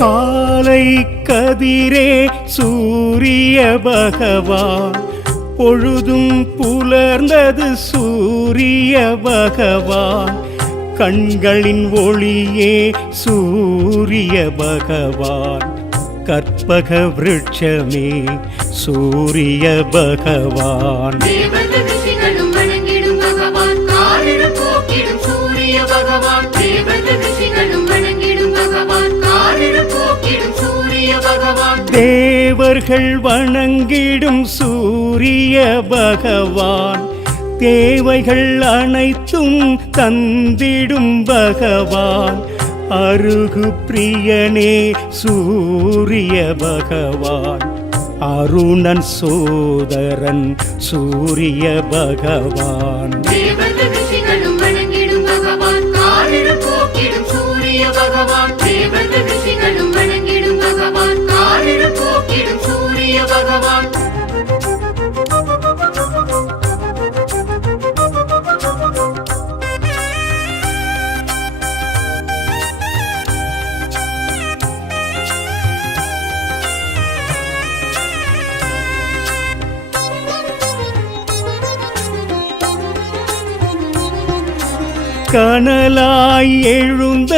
காலை கதிரே சூரிய பகவான், பொழுதும் புலர்ந்தது சூரிய பகவான், கண்களின் ஒளியே சூரிய பகவான், கற்பக விருட்சமே சூரிய பகவான். தேவர்கள் வணங்கிடும் சூரிய பகவான், தேவைகள் அனைத்தும் தந்திடும் பகவான், அருகு பிரியனே சூரிய பகவான், அருணன் சோதரன் சூரிய பகவான். கனலாய் எழுந்த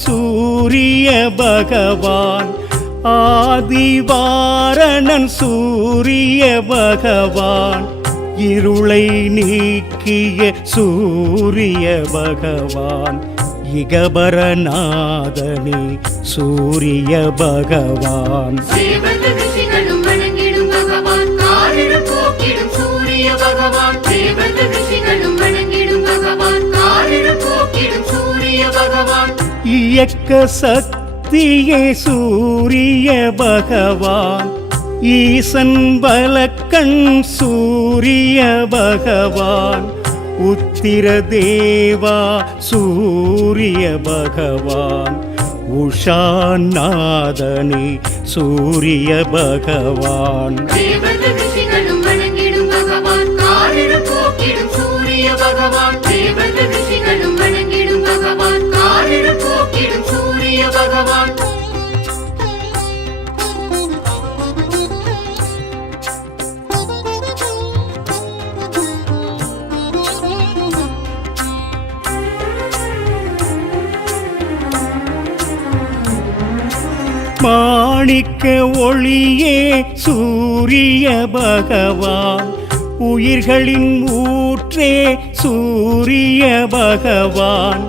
சூரிய பகவான், ஆதிவாரணன் சூரிய பகவான், இருளை நீக்கிய சூரிய பகவான், இகபரநாதனே சூரிய பகவான். இயக்க சக்தியே சூரிய பகவான், ஈசன் பலக்கண் சூரிய பகவான், உத்திர தேவா சூரிய பகவான், உஷாநாதனே சூரிய பகவான். மாணிக்க ஒளியே சூரிய பகவான், உயிர்களின் ஊற்றே சூரிய பகவான்,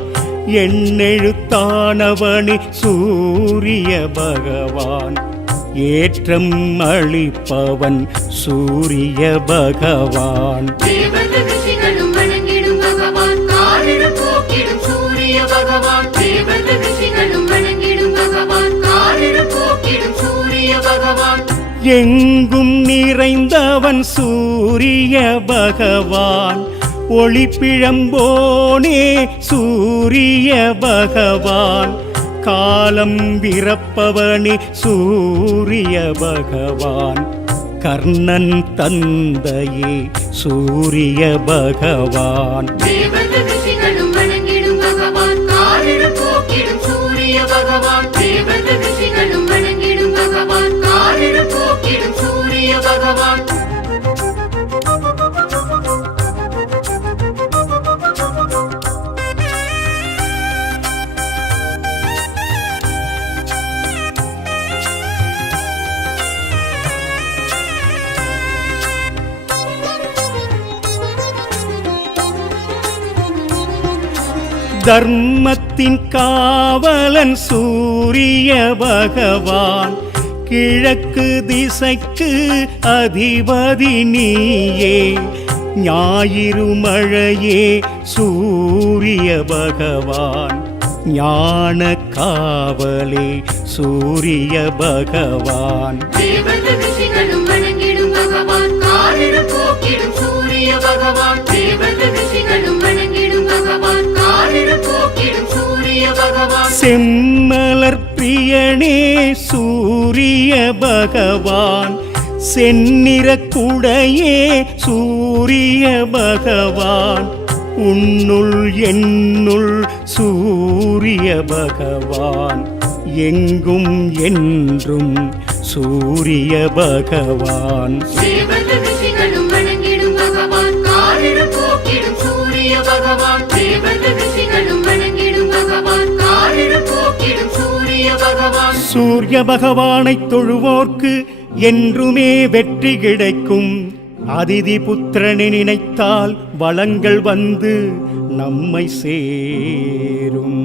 எண்ணெழுத்தானவனே சூரிய பகவான், ஏற்றம் அளிப்பவன் சூரிய பகவான். எங்கும் நிறைந்தவன் சூரிய பகவான், ஒளிப்பிழம்போனே சூரிய பகவான், காலம் விரப்பவனே சூரிய பகவான், கர்ணன் தந்தையே சூரிய பகவான். தர்மத்தின் காவலன் சூரிய பகவான், கிழக்கு திசைக்கு அதிபதி நீயே, ஞாயிறு மழையே சூரிய பகவான், ஞான காவலே சூரிய பகவான். செம்மலர் பிரியனே சூரிய பகவான், செந்நிற குடையே சூரிய பகவான், உன்னுள் என்னுள் சூரிய பகவான், எங்கும் என்றும் சூரிய பகவான். தேவர்கள் ரிஷிகளும் வணங்கிடும் பகவான், காரிருள் போக்கிடும் சூரிய பகவான். தேவர்கள் ரிஷிகளும் வணங்கிடும் பகவான், காரிருள் போக்கிடும் சூரிய பகவான். சூரிய பகவானை தொழுவோர்க்கு என்றுமே வெற்றி கிடைக்கும். அதிதி புத்திரனை நினைத்தால் வளங்கள் வந்து நம்மை சேரும்.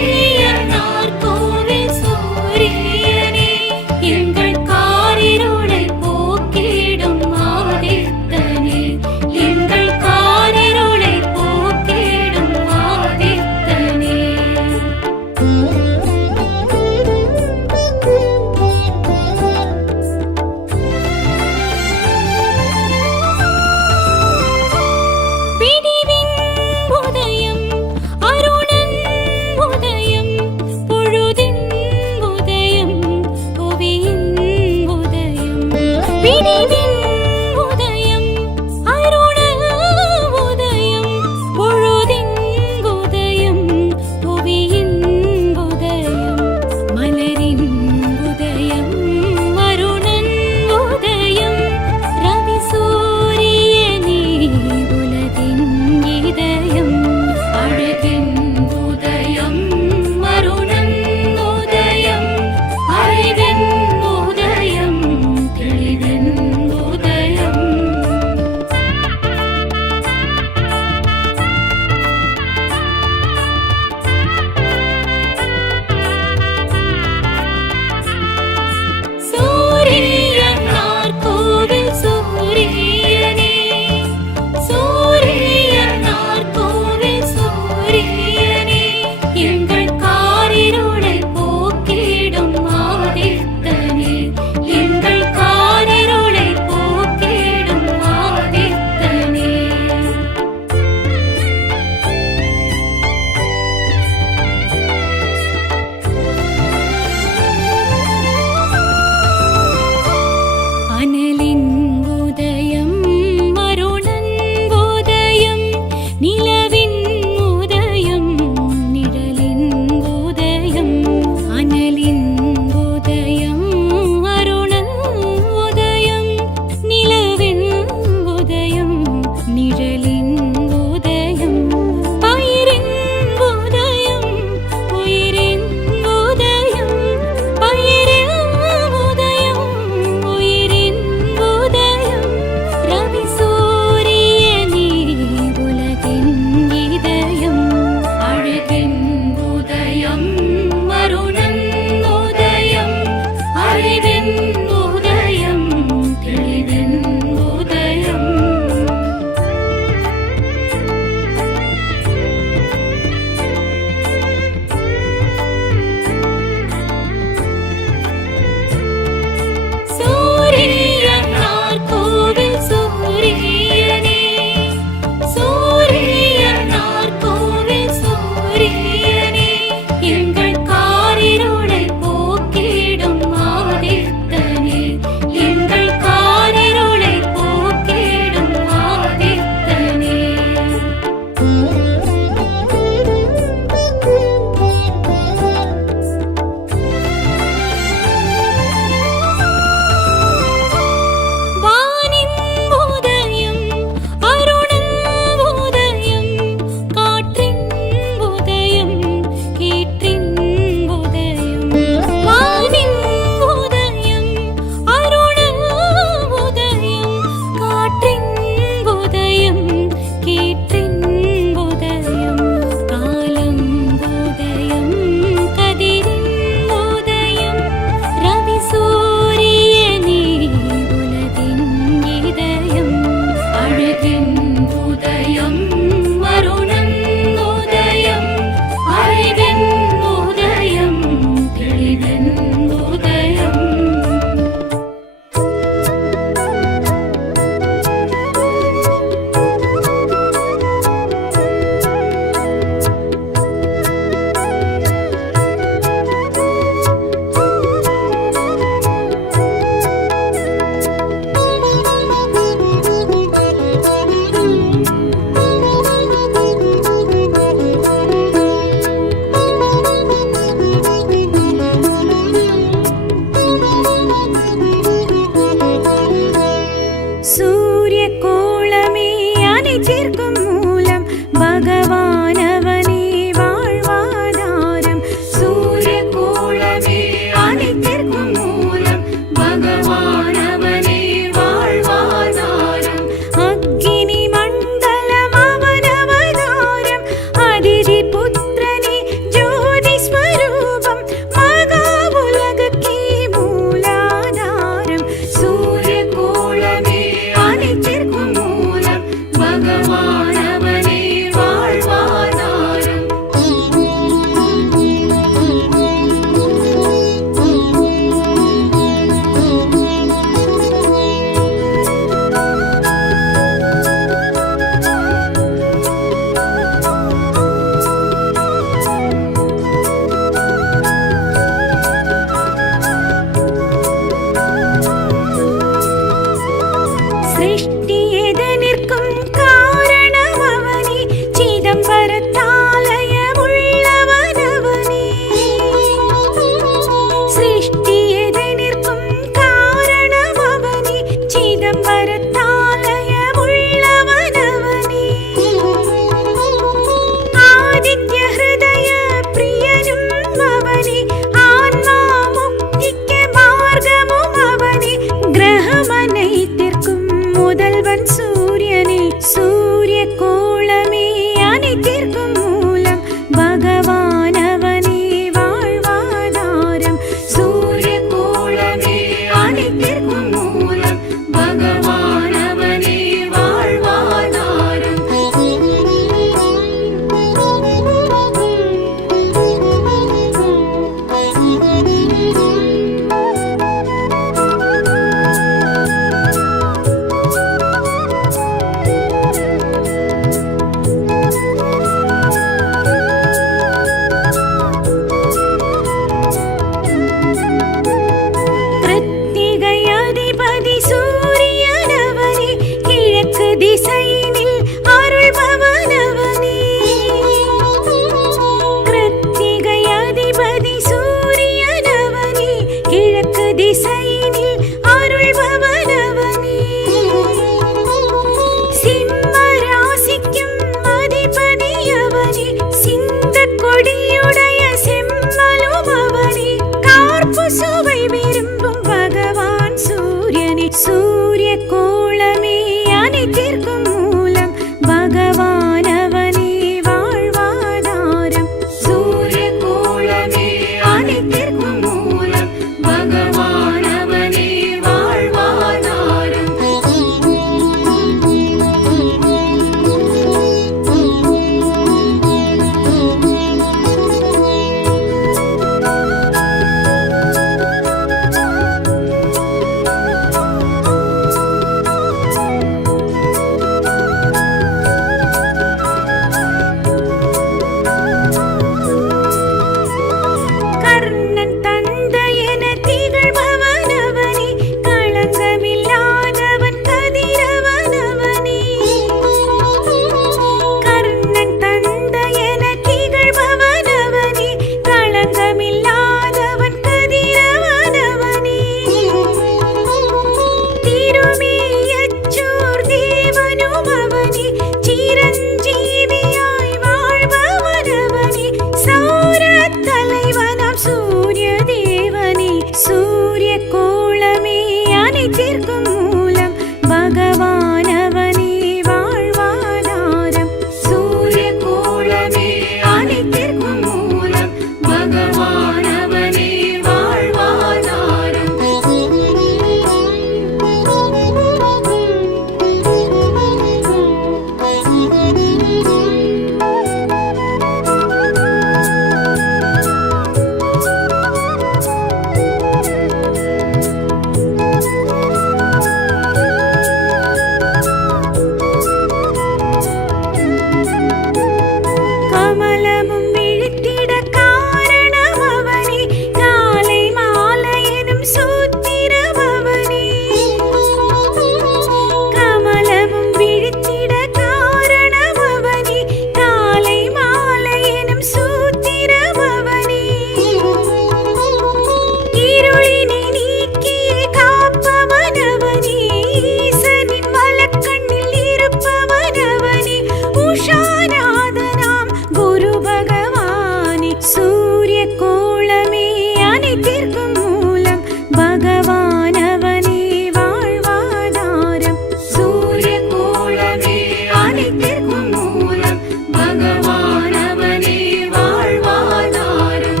சூரிய கோளமே அனைத்திற்கும் மூலம் பகவானவனே வாழ்வாதாரம். சூரிய கோளமே அனைத்திற்கும் மூலம் பகவானவனே வாழ்வாதாரம்.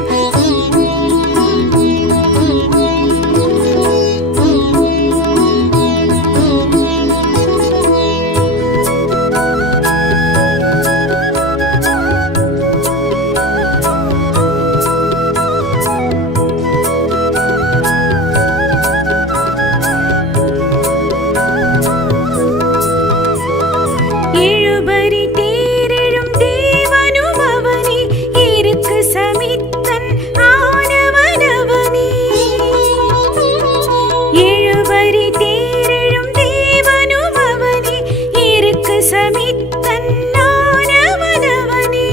எழுபறி தேரெழும் தேவனுபவனே இருக்கு சமித்தன் ஆனவனவனே. எழுபறி தேரெழும் தேவனுபவனே இருக்கு சமித்தன் ஆனவனவனே.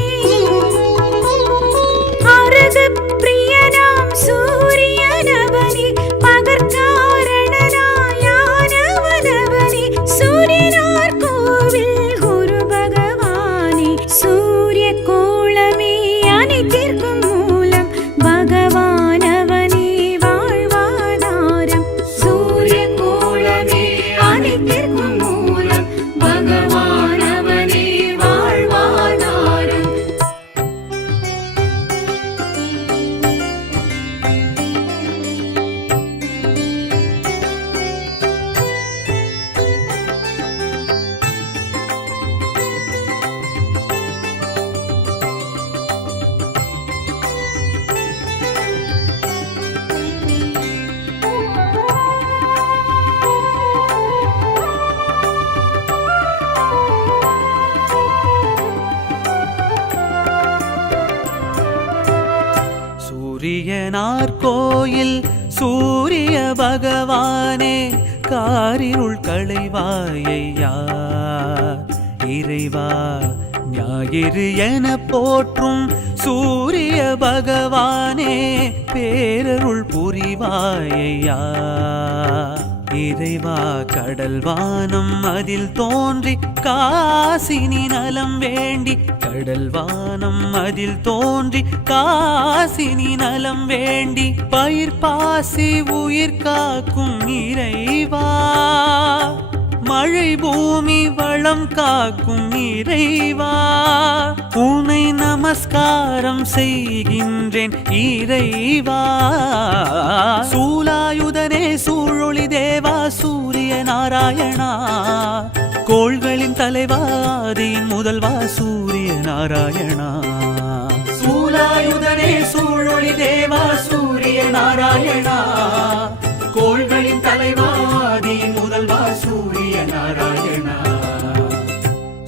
அருகு பிரியனாம் சூரியனவனே பகற்காரணனாயானவனவனே. சூரியனார் கோவில் குரு பகவானே. சூரிய கோளமே அனைத்திற்கும் மூலம் பகவானவனே வாழ்வாதாரம். சூரிய கோளமே அனைத்திற்கும் மூலம் பகவானவனே வாழ்வாதாரம். சூரியனார் கோயில் சூரிய பகவானே காரிருள் களைவாயையா. இறைவா ஞாயிறு என போற்றும் சூரிய பகவானே பேரருள் புரிவாயையா. இறைவா கடல் வானம் அதில் தோன்றி காசினி நலம் வேண்டி. கடல் வானம் அதில் தோன்றி காசினி நலம் வேண்டி. பயிர் பாசி உயிர் காக்கும் இறைவா மழை பூமி வளம் காக்கும் இறைவா உன்னை நமஸ்காரம் செய்கின்றேன் இறைவா. சூலாயுதனே சூழொளி தேவா சூரிய நாராயணா. கோள்களின் தலைவாதியின் முதல்வா சூரிய நாராயணா. சூலாயுதனே சூழொளி தேவா சூரிய நாராயணா. கோள்களின் தலைவாதியின் முதல்வா சூரிய நாராயணா.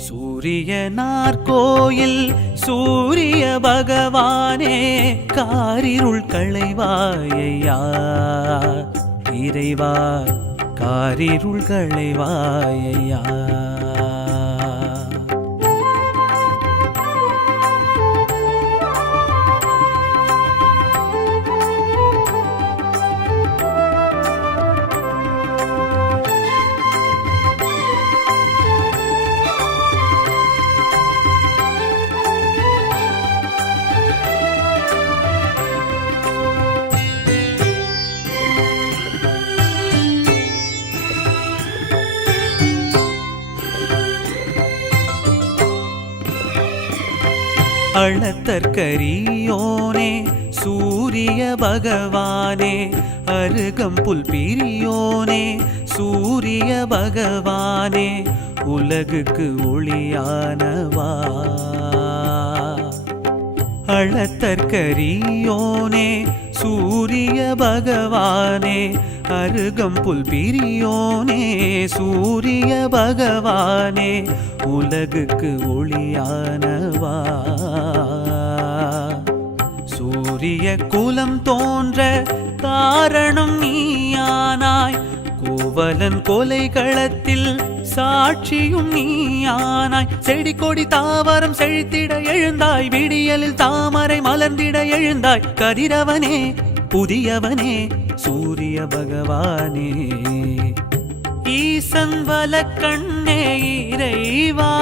சூரியனார் கோயில் சூரிய பகவானே காரிருள் களைவாயையா. இறைவா காரிருள் களைவாயையா. அளத்தற்கரியோனே சூரிய பகவானே அருகம்புல் பிரியோனே சூரிய பகவானே உலகுக்கு ஒளியானவா. அளத்தற்கரியோனே சூரிய பகவானே அருகம்புல் பிரியோனே சூரிய பகவானே உலகுக்கு ஒளியானவா. சூரிய குலம் தோன்ற காரணம் நீயானாய். கோவலன் கொலைகளத்தில் சாட்சியும் நீயானாய். செடி கொடி தாவரம் செழித்திட எழுந்தாய். விடியலில் தாமரை மலர்ந்திட எழுந்தாய். கதிரவனே புதியவனே சூரிய பகவானே. ஈசன் வலக்கண்ணே இறைவா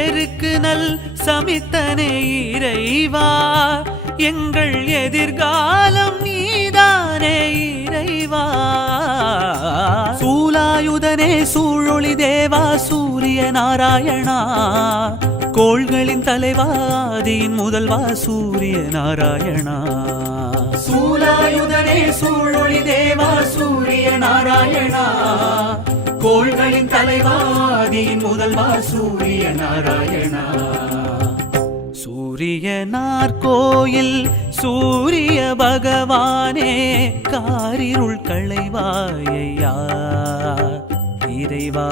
எருக்கு நல் சமித்தனே இறைவா எங்கள் எதிர்காலம் நீதானே இறைவா சூலாயுதனே சூழொளி தேவா சூரிய நாராயணா கோள்களின் தலைவாதியின் முதல்வா சூரிய நாராயணா சூலாயுதனே சூழொளி தேவா சூரிய நாராயணா கோள்களின் தலைவாதியின் முதல்வா சூரிய நாராயணா சூரியனார் கோயில் சூரிய பகவானே காரிருள் களைவாயா இறைவா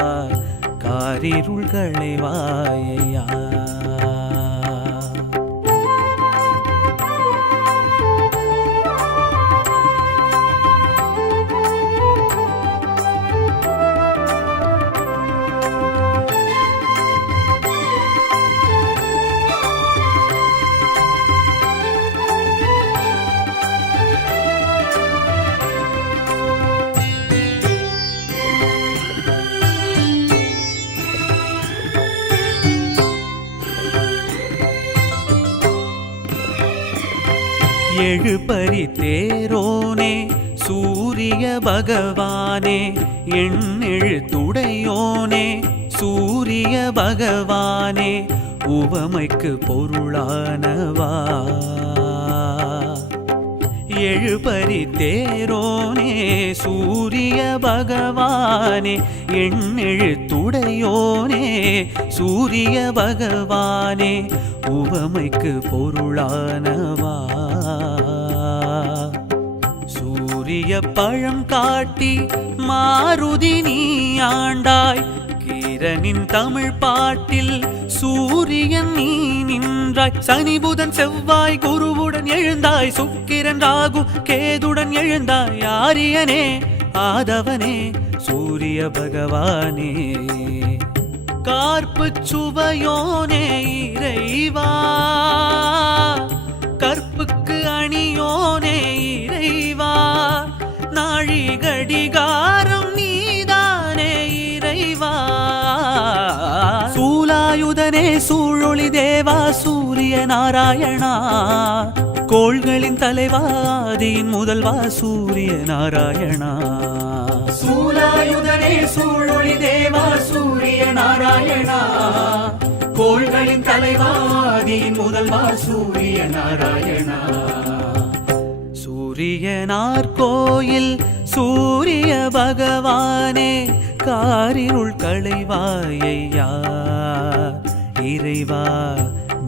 காரிருள் களைவாயா எழுபறி தேரோனே சூரிய பகவானே எண்ணெழுத்துடையோனே சூரிய பகவானே உவமைக்கு பொருளானவா எழுபறி தேரோனே சூரிய பகவானே எண்ணெழுத்துடையோனே சூரிய பகவானே உவமைக்கு பொருளானவா சூரிய பழம் காட்டி மாருதி நீ ஆண்டாய் கீரனின் தமிழ் பாட்டில் சூரியன் நீ நின்றாய் சனி புதன் செவ்வாய் குருவுடன் எழுந்தாய் சுக்கிரன் ராகு கேதுடன் எழுந்தாய் ஆரியனே ஆதவனே சூரிய பகவானே கார்ப்பு சுவையோனே இறைவா கற்புக்கு அணியோனே இறைவா நாழி கடிகாரம் நீதானே இறைவா சூலாயுதனே சூழொளி தேவா சூரிய நாராயணா கோள்களின் தலைவாதியின் முதல்வா சூரிய நாராயணா சூலாயுதனே சூழொளி தேவா சூரிய நாராயணா கோள்களின் தலைவாதியின் முதல்வா சூரிய நாராயணா சூரியனார் கோயில் சூரிய பகவானே காரிருள் களைவாயா இறைவா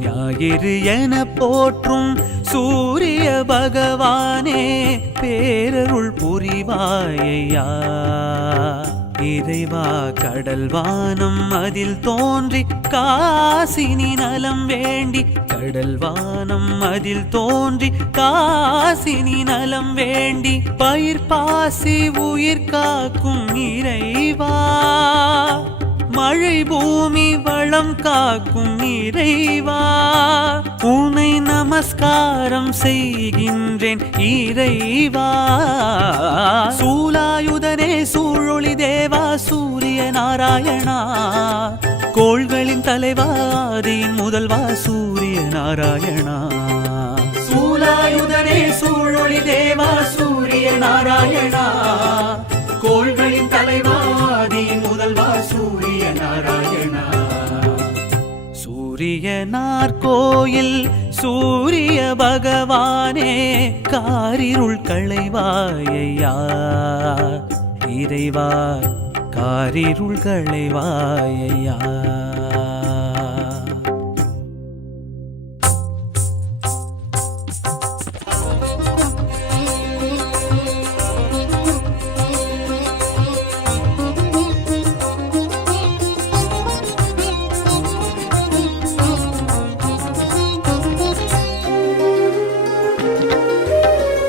ஞாயிறு என போற்றும் சூரிய பகவானே பேரருள் புரிவாயா இறைவா கடல் வானம் அதில் தோன்றி காசினி நலம் வேண்டி கடல் வானம் அதில் தோன்றி காசினி நலம் வேண்டி பயிர் பாசி உயிர் காக்கும் இறைவா மழை பூமி வளம் காக்கும் இறைவா உன்னை நமஸ்காரம் செய்கின்றேன் இறைவா சூலாயுதனே சூழொளி தேவா சூரிய நாராயணா கோள்களின் தலைவாதியின் முதல்வா சூரிய நாராயணா சூலாயுதனே சூழொளி தேவா சூரிய நாராயணா கோள்களின் தலைவாதியின் முதல்வா சூரிய நாராயணா சூரியனார் கோயில் சூரிய பகவானே காரிருள் களைவாயா இறைவா காரிருள் களைவாயா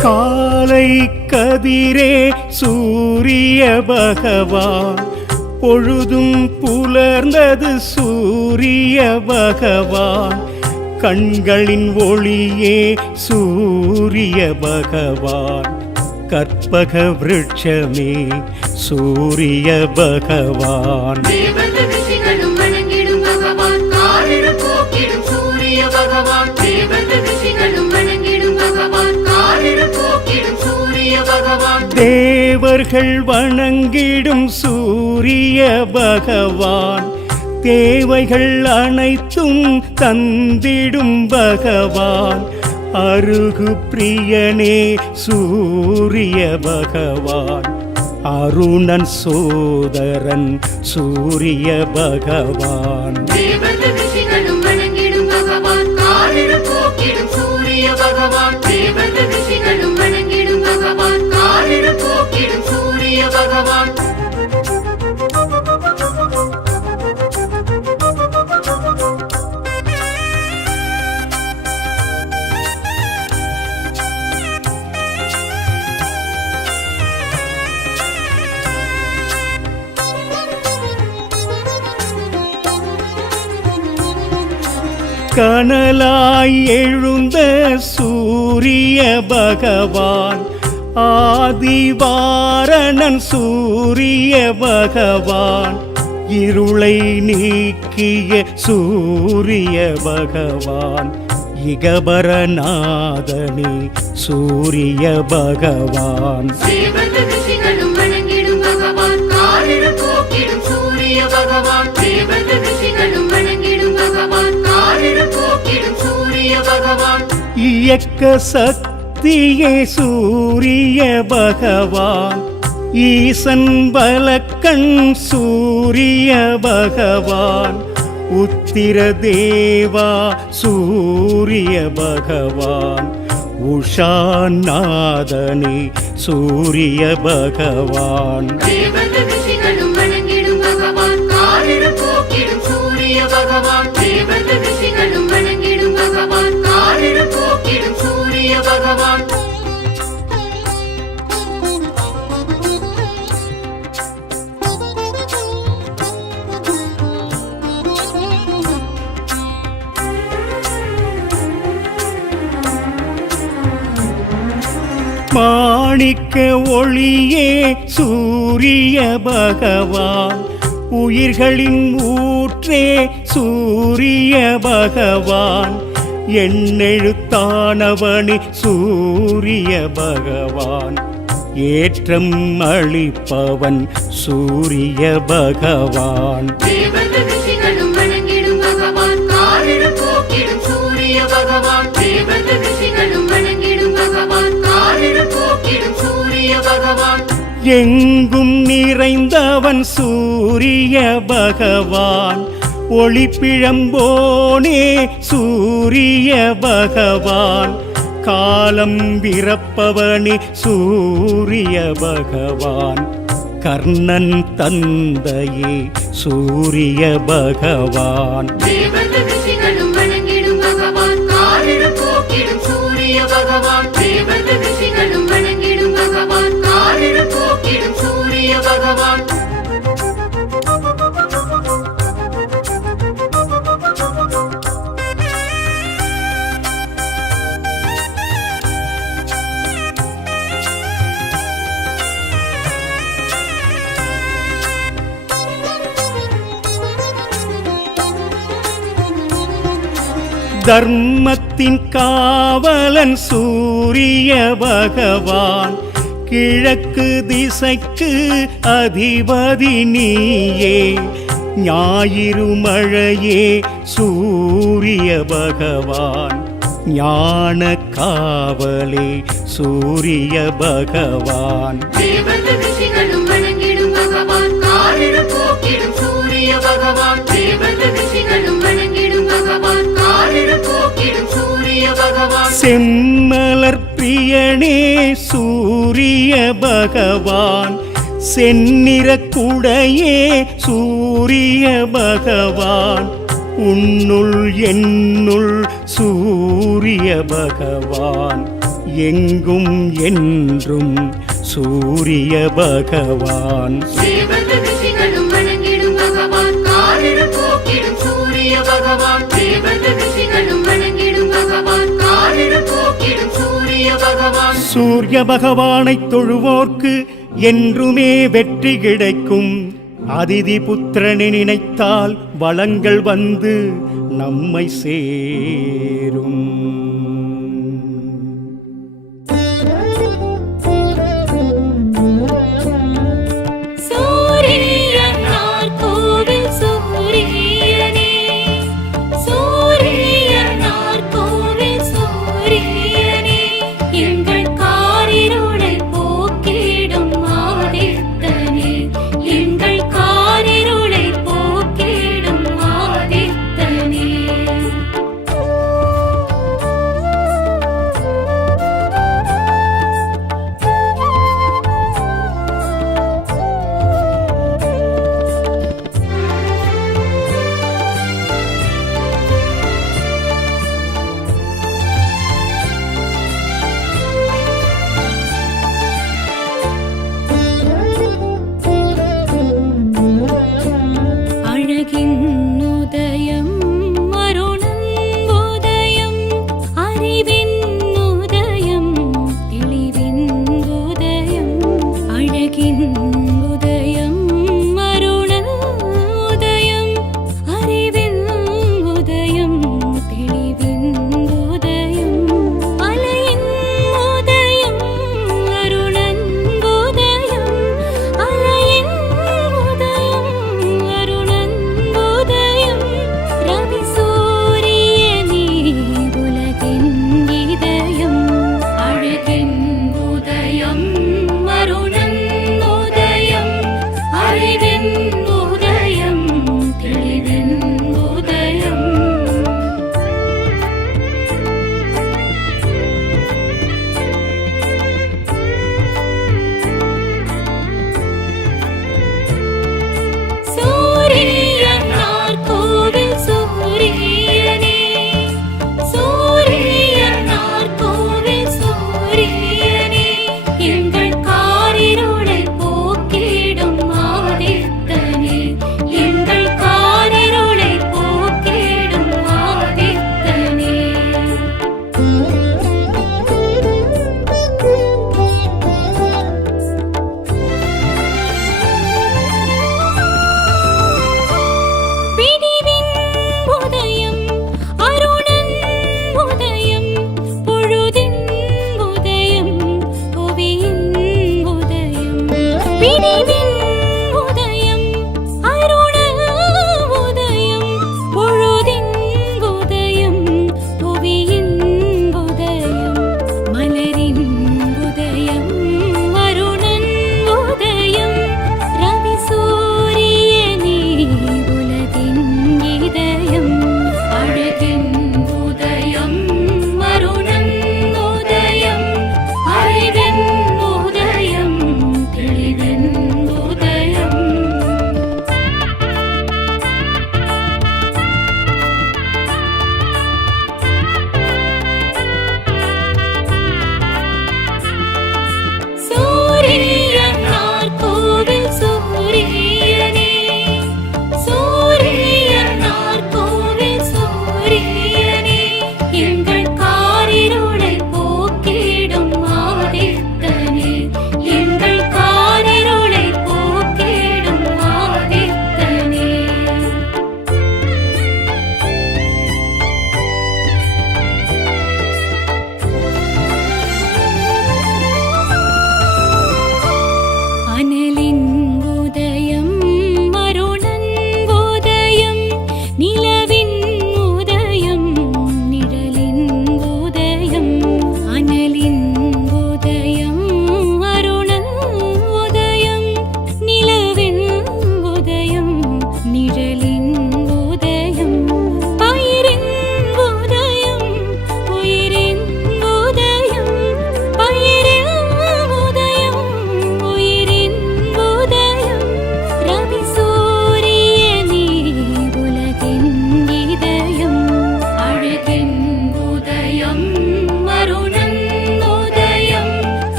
காலை கதிரே சூரிய பகவான் பொழுதும் புலர்ந்தது சூரிய பகவான் கண்களின் ஒளியே சூரிய பகவான் கற்பக விருட்சமே சூரிய பகவான் தேவர்கள் ரிஷிகளும் வணங்கிடும் பகவான் பகவான் தேவர்கள் ரிஷிகளும் வணங்கிடும் பகவான் காரிருள் போக்கிடும் சூரிய பகவான் தேவர்கள் வணங்கிடும் சூரிய பகவான் தேவைகள் அனைத்தும் தந்திடும் பகவான் அருகு பிரியனே சூரிய பகவான் அருணன் சோதரன் சூரிய பகவான் தேவர்கள் ரிஷிகளும் வணங்கிடும் பகவான் காரிருள் போக்கிடும் சூரிய பகவான் தேவர்கள் ரிஷிகளும் வணங்கிடும் பகவான் காரிருள் போக்கிடும் சூரிய பகவான் கனலாய் எழுந்த சூரிய பகவான் ஆதிவாரணன் சூரிய பகவான் இருளை நீக்கிய சூரிய பகவான் இகபரநாதனே சூரிய பகவான் தேவர்கள் ரிஷிகளும் வணங்கிடும் பகவான் காரிருள் போக்கிடும் சூரிய பகவான் தேவர்கள் ரிஷிகளும் வணங்கிடும் பகவான் காரிருள் போக்கிடும் சூரிய பகவான் இயக்க சக்தியே சூரிய பகவான் ஈசன் பலக்கண் சூரிய பகவான் உத்திர தேவா சூரிய பகவான் உஷாநாதனே சூரிய பகவான் தேவர்கள் ரிஷிகளும் வணங்கிடும் பகவான் காரிருள் போக்கிடும் சூரிய பகவான் தேவர்கள் ரிஷிகளும் வணங்கிடும் பகவான் காரிருள் போக்கிடும் சூரிய பகவான் மாணிக்க ஒளியே சூரிய பகவான் உயிர்களின் ஊற்றே சூரிய பகவான் எண்ணெழுத்தானவனி சூரிய பகவான் ஏற்றம் அளிப்பவன் சூரிய பகவான் தேவர்கள் ரிஷிகளும் வணங்கிடும் பகவான் காரிருள் போக்கிடும் சூரிய பகவான் தேவர்கள் ரிஷிகளும் வணங்கிடும் பகவான் காரிருள் போக்கிடும் சூரிய பகவான் எங்கும் நிறைந்தவன் சூரிய பகவான் ஒளிப்பிழம்போனே சூரிய பகவான் காலம் விரப்பவனே சூரிய பகவான் கர்ணன் தந்தையே சூரிய பகவான் தேவர்கள் ரிஷிகளும் வணங்கிடும் பகவான் காரிருள் போக்கிடும் சூரிய பகவான் தேவர்கள் ரிஷிகளும் வணங்கிடும் பகவான் காரிருள் போக்கிடும் சூரிய பகவான் தர்மத்தின் காவலன் சூரிய பகவான் கிழக்கு திசைக்கு அதிபதி நீயே ஞாயிறு மழையே சூரிய பகவான் ஞான காவலே சூரிய பகவான் தேவர்கள் ரிஷிகளும் வணங்கிடும் பகவான் காரிருள் போக்கிடும் சூரிய பகவான் தேவர்கள் ரிஷிகளும் வணங்கிடும் பகவான் காரிருள் போக்கிடும் சூரிய பகவான் செம்மலர் பிரியனே சூரிய பகவான் செந்நிற குடையே சூரிய பகவான் உன்னுள் என்னுள் சூரிய பகவான் எங்கும் என்றும் சூரிய பகவான் தேவர்கள் ரிஷிகளும் வணங்கிடும் பகவான் காரிருள் போக்கிடும் சூரிய பகவான் தேவர்கள் ரிஷிகளும் வணங்கிடும் பகவான் காரிருள் போக்கிடும் சூரிய பகவான் சூரிய பகவானை தொழுவோர்க்கு என்றுமே வெற்றி கிடைக்கும் அதிதி புத்திரனை நினைத்தால் வளங்கள் வந்து நம்மை சேரும். சூரியனார் கோவில் சூரியனே, சூரியனார் கோவில் சூரியனே, எங்கள் காரிருளை போக்கிடும் ஆதித்தனே, எங்கள் காரிருளை போக்கிடும் ஆதித்தனே. அழகின் உதயம் அருணன் உதயம், அறிவின் உதயம் தெளிவின் உதயம். அழகின் உதயம் அருணன் உதயம், அறிவின் உதயம் தெளிவின் உதயம். அலையின் உதயம் அருணன் உதயம், அலையின் உதயம் அருணன் உதயம். ரவி சூரியனே உலகின்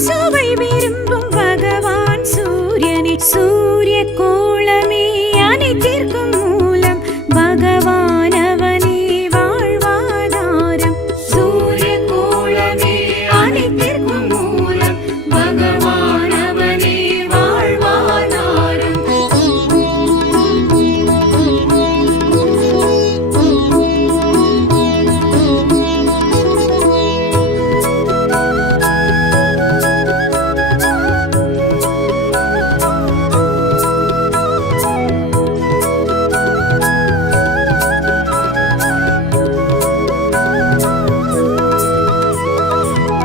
அறுசுவை விரும்பும் பகவான் சூரியனே சூரிய கோளமே அனைத்திற்கும் மூலம் பகவான் அவனே வாழ்வாதாரம் சூரிய கோலமே அனைத்திற்கும் மூலம் பகவான் அவனே வாழ்வாதாரம்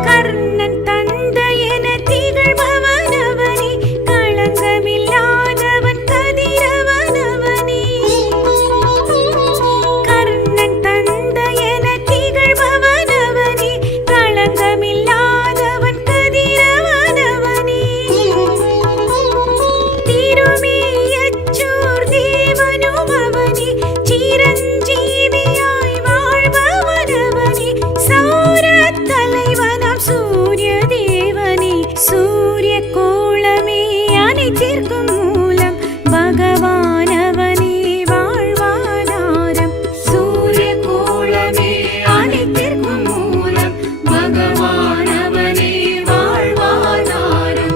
கர்ணன் தந்தையென திகழ்பவன் அவனே களங்கமில்லாதவன் கதிரவன் அவனே கர்ணன் தந்தையென திகழ்பவன் அவனே களங்கமில்லாதவன் கதிரவன் அவனே திருமேயச்சூர் தேவனும் அவனே சிரஞ்சீவியாய் வாழ்பவன் அவனே சௌரத் தலைவனாம் சூரிய தேவனே சூரிய கோளமே அனைத்திற்கும் மூலம் பகவான் அவனே வாழ்வாதாரம் சூரிய கோலமே அனைத்திற்கும் மூலம் பகவான் அவனே வாழ்வாதாரம்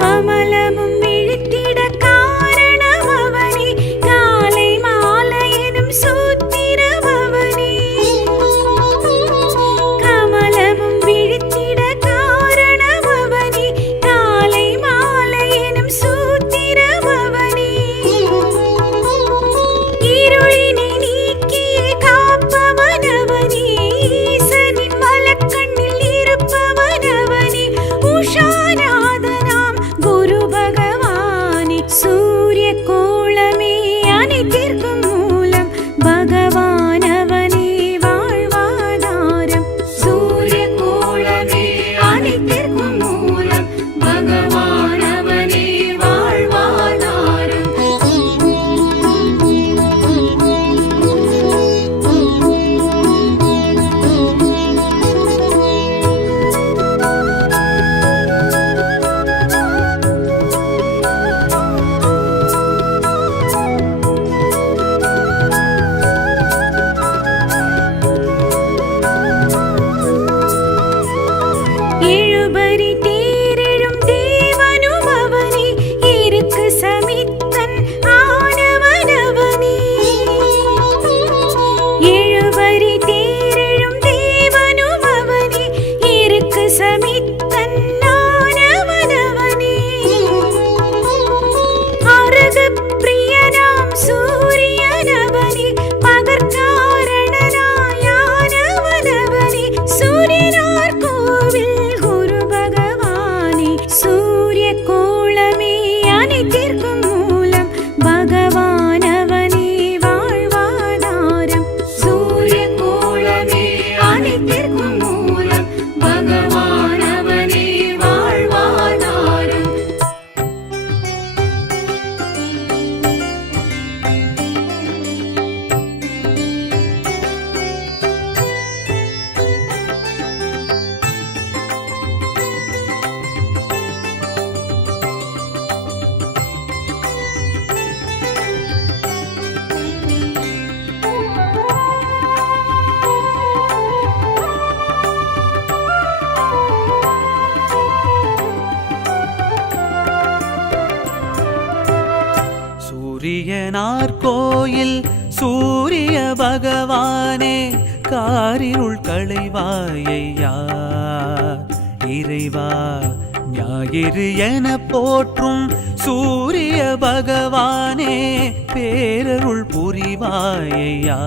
கமலமும் விழித்திட காரணம் அவனே காலை மாலை எனும் சூத்திரம் அவனே கமலமும் விழித்திட காரணம் அவனே காலை மாலை எனும் சூத்திரம் அவனே இருளினை நீக்கியே காப்பவன் அவனே ஈசனின் வலக்கண்ணில் இருப்பவன் அவனே உஷாநாதனாம் குரு பகவானே சூரிய கோளமே அனைத்திற்கும் மூலம் பகவான் அவனே வாழ்வாதாரம் சூரிய கோலமே அனைத்திற்கும் மூலம் பகவான் அவனே வாழ்வாதாரம் எழுபரி தேரெழும் தேவனும் அவனே இருக்கு சமித்தன் ஆனவன் அவனே எழுபரி தேரெழும் தேவனும் அவனே இருக்கு சமித்தன் ஆனவன் அவனே அருகு பிரியனாம் சூரியன் அவனே பகற்காரணனாயானவன் அவனே சூரியனார் கோவில் குரு பகவானே சூரிய கோளமே அனைத்திற்கும் மூலம் பகவான் அவனே வாழ்வாதாரம் சூரிய கோலமே அனைத்திற்கும் மூலம் பகவான் அவனே வாழ்வாதாரம் சூரியனார் கோயில் சூரிய பகவானே காரிருள் களைவாயையா இறைவா ஞாயிறு என போற்றும் சூரிய பகவானே பேரருள் புரிவாயையா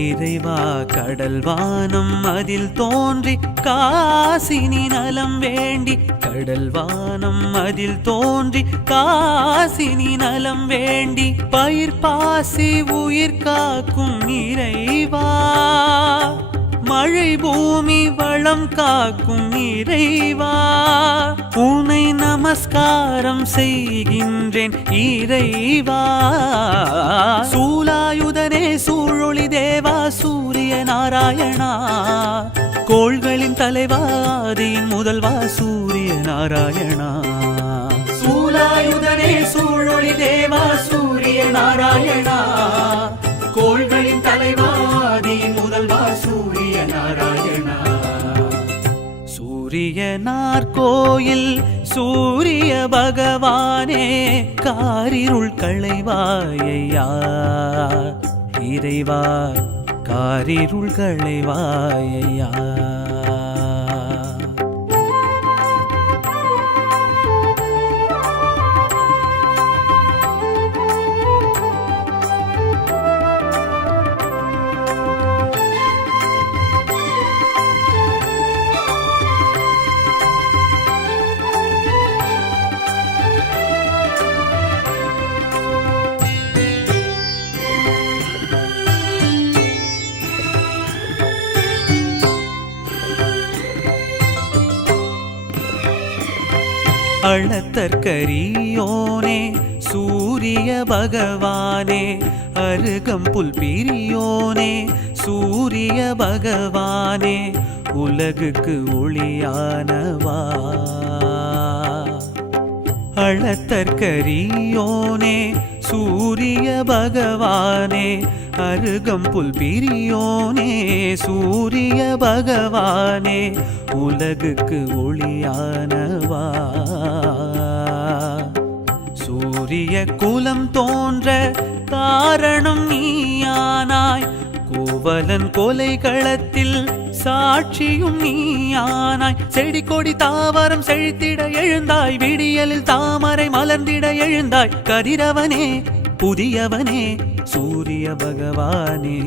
இறைவா கடல் வானம் அதில் தோன்றி காசினி நலம் வேண்டி கடல் வானம் அதில் தோன்றி காசினி நலம் வேண்டி பயிர் பாசி உயிர் காக்கும் இறைவா மழை பூமி வளம் காக்கும் இறைவா உன்னை நமஸ்காரம் செய்கின்றேன் இறைவா சூலாயுதனே சூழொளி தேவா சூரிய நாராயணா கோள்களின் தலைவா ஆதியின் முதல்வா சூரிய நாராயணா சூலாயுதனே சூழொளி தேவா சூரிய நாராயணா கோள்களின் தலைவா ஆதியின் முதல்வா சூரிய நாராயணா சூரியனார் கோயில் சூரிய பகவானே காரிருள் களைவாயா இறைவா காரிருள் களைவாயா அளத்தற்கரியோனே சூரிய பகவானே அருகம்புல் பிரியோனே சூரிய பகவானே உலகுக்கு ஒளியானவா அளத்தற்கரியோனே சூரிய பகவானே அருகம்புல் பிரியோனே சூரிய பகவானே உலகுக்கு ஒளியானவா சூரிய குலம் தோன்ற காரணம் நீயானாய் கோவலன் கொலை களத்தில் சாட்சியும் நீயானாய் செடி கொடி தாவரம் செழித்திட எழுந்தாய் விடியலில் தாமரை மலர்ந்திட எழுந்தாய் கதிரவனே புதியவனே சூரிய பகவானே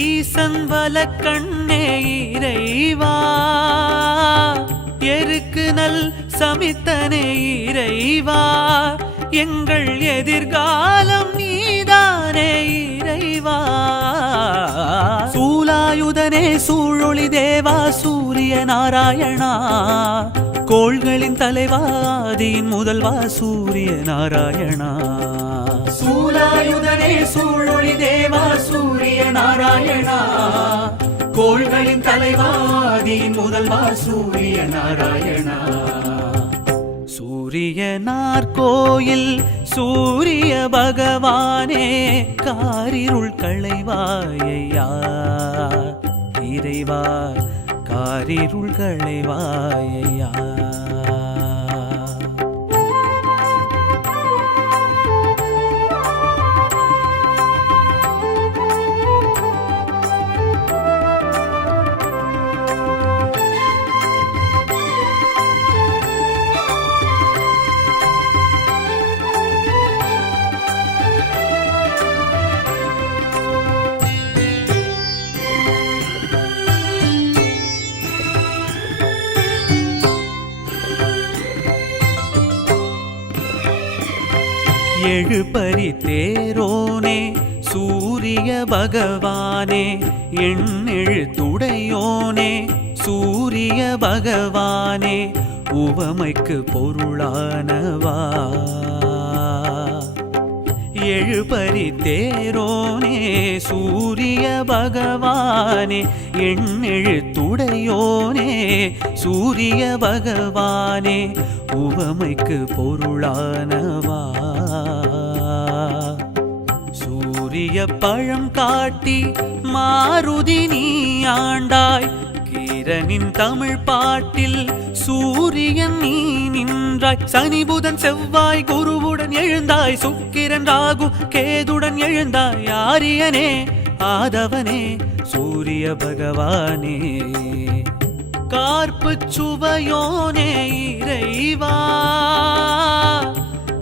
ஈசன் வலக்கண்ணே இறைவா எருக்கு நல் சமித்தனே இறைவா எங்கள் எதிர்காலம் நீதானே இறைவா சூலாயுதனே சூழொளி தேவா சூரிய நாராயணா கோள்களின் தலைவா ஆதியின் முதல்வா சூரிய நாராயணா சூலாயுதனே சூழொளி தேவா சூரிய நாராயணா கோள்களின் தலைவா ஆதியின் முதல்வா சூரிய நாராயணா சூரியனார் கோயில் சூரிய பகவானே காரிருள் களைவாயா இறைவா காரிருள் களைவாயா எழுபறி தேரோனே சூரிய பகவானே எண்ணெழுத்துடையோனே சூரிய பகவானே உவமைக்கு பொருளானவா எழுபறி தேரோனே சூரிய பகவானே எண்ணெழுத்துடையோனே சூரிய பகவானே உவமைக்கு பொருளானவா சூரிய பழம் காட்டி மாருதி நீ ஆண்டாய் கீரனின் தமிழ் பாட்டில் சூரியன் நீ நின்றாய் சனி புதன் செவ்வாய் குருவுடன் எழுந்தாய் சுக்கிரன் ராகு கேதுடன் எழுந்தாய் ஆரியனே ஆதவனே சூரிய பகவானே கார்ப்பு சுவையோனே இறைவா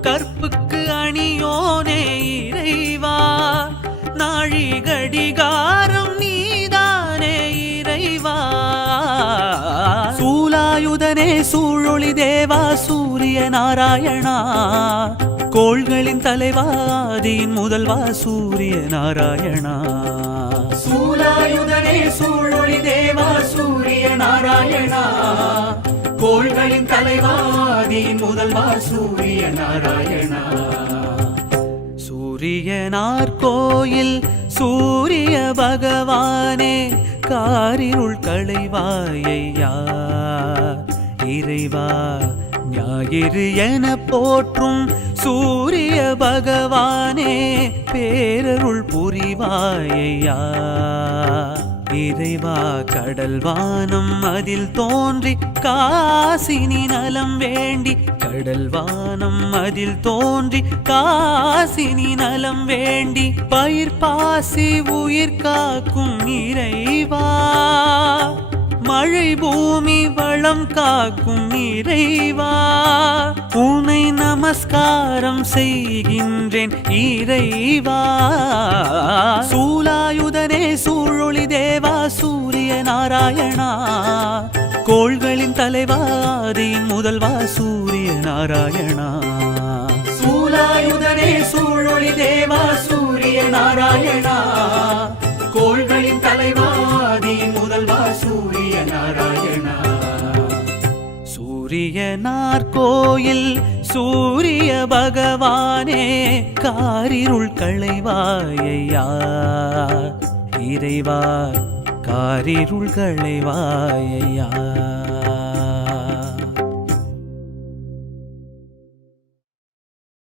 கற்புக்கு அணியோனே இறைவா நாழி கடிகாரம் நீதானே இறைவா சூலாயுதனே சூழொளி தேவா சூரிய நாராயணா கோள்களின் தலைவாதியின் முதல்வா சூரிய நாராயணா சூலாயுதனே சூழொளி தேவா சூரிய நாராயணா கோள்களின் தலைவாதியின் முதல்வா சூரிய நாராயணா சூரியனார் கோயில் சூரிய பகவானே காரிருள் களைவாயையா இறைவா ஞாயிறு என போற்றும் சூரிய பகவானே பேரருள் புரிவாயையா இறைவா கடல்வானம் அதில் தோன்றி காசினி நலம் வேண்டி கடல்வானம் அதில் தோன்றி காசினி நலம் வேண்டி பயிர் பாசி உயிர் காக்கும் இறைவா மழை பூமி வளம் காக்கும் இறைவா உன்னை நமஸ்காரம் செய்கின்றேன் இறைவா சூலாயுதனே சூழொளி தேவா சூரிய நாராயணா கோள்களின் தலைவாதியின் முதல்வா சூரிய நாராயணா சூலாயுதனே சூழொளி தேவா சூரிய நாராயணா கோள்களின் தலைவாதியின் முதல்வா சூரிய நாராயணா சூரியனார் கோயில் சூரிய பகவானே காரிருள் களைவாயையா இறைவா காரிருள் களைவாயையா